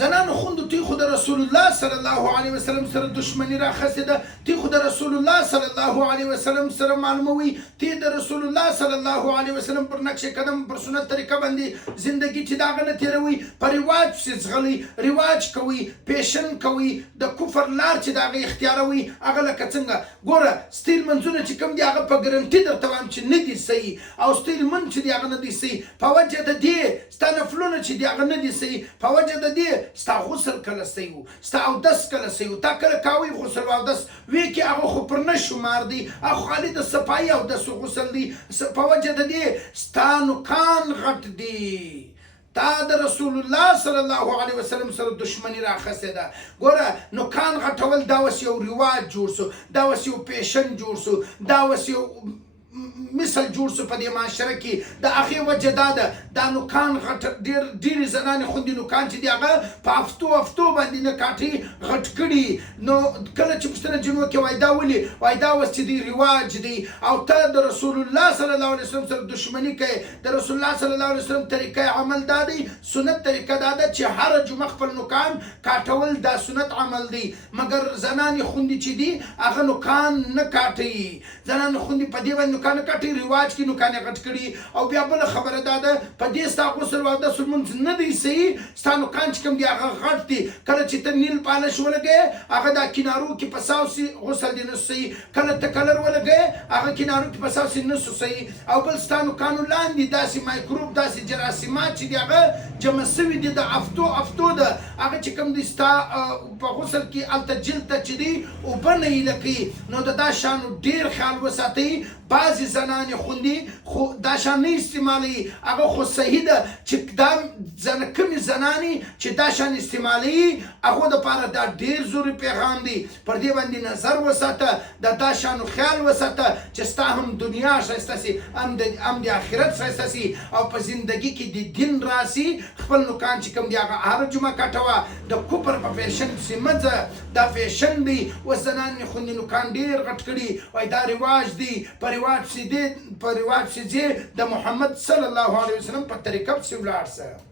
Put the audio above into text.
زنانو خوندو تی خو د رسول الله صلی الله علیه وسلم سره دشمنی راخسته ده تی خو د رسول الله صلی الله علیه وسلم سره معلوموي تی د رسول الله صلی الله علیه وسلم پر نقش قدم پر سنت طریقه باندې زندگی چې داغه نه تیروي پر رواج پسې ځغلي رواج کوي پیشن کوي د کفر لار چې داغه اختیاروي هغه لکه څنګه ګوره ستیل منځونه چې کوم دی هغه په ګرنټي درته وایم چې نه دي صحیح او ستیل من چې دی هغه نه دي صحیح په وجه د دې ستا نفلونه چې دی هغه نه دي صحیح په وجه د دې ستا غسل کله صحیح و ستا اودس کله صحیح و تا کله کاوی غسل او اودس وی کې هغه خو پر نه شمار دی هغه خالي د صفایي اودس او غسل دی په وجه د دې ستا نوکان غټ دی تا د رسول الله صلی الله علیه وسلم سره دشمنی راخسته ده ګوره نوکان غټول دا اوس یو رواج جوړ سو دا اوس یو پیشن جوړ سو دا اوس یو مثل جوړ سو په دې معاشره کې د هغې وجه دا ده دا نوکان غټ ډېرې زنانې خوندي نوکان چې دي هغه په هفتو باندې نه کاټي غټ کړي نو کله چې پوښتنه جنو کې وایي دا ولې وایي دا اوس چې دی رواج دی او ته د رسول الله صلی الله علیه وسلم سره دشمني کوي د رسول الله صلی الله علیه وسلم طریقه عمل دا دی سنت طریقه دا ده چې هر جمعه خپل نوکان کاټول دا سنت عمل دی مګر زنانې خوندي چې دي هغه نوکان نه کاټي زنانې خوندي په دې باندې نوکان کاټي رواج کې نوکان غټ کړي او بیا بل خبره دا ده په دې ستا غسل او اودس لمونځ نه دی صحیح ستا نوکان چې کوم دي هغه غټ دي کله چې ته نیل پالش ولګې هغه دا کنارو کې په ساوسي غسل دی نه صحیح کله ته کلر ولګې هغه کنارو کې په ساوسي نه صحیح او بل ستا نوکانو لاندې داسې مایکروب داسې جراثیمات چې دي هغه جمع سوي دي د هفتو ده هغه چې کوم دي ستا په غسل کې هلته جلد ته چې دي اوبه نه یې لکوي نو د دا شانو ډېر خیال وساتئ بعضې زنانې خوندي خو دا شان نه استعمالوي هغه خو صحیح ده چې دا کومې زنانې چې دا شان استعمالوي هغو دپاره دا ډېر ضروري پیغام دی پر دې باندې نظر وساته د دا شانو خیال وساته چې ستا هم دنیا ښایسته سي هم د آخرت ښایسته سي او په زندګي کې د دین راسي خپل نوکان چې کوم دی هغه هره جمعه کاټوه د کفر په فیشن پسې مه ځه دا فیشن دی اوس زنانې خوندي نوکان ډېر غټ کړي وایي دا رواج دی په رواج پسې د محمد صلی الله علیه وسلم په طریقه پسې ولاړ شه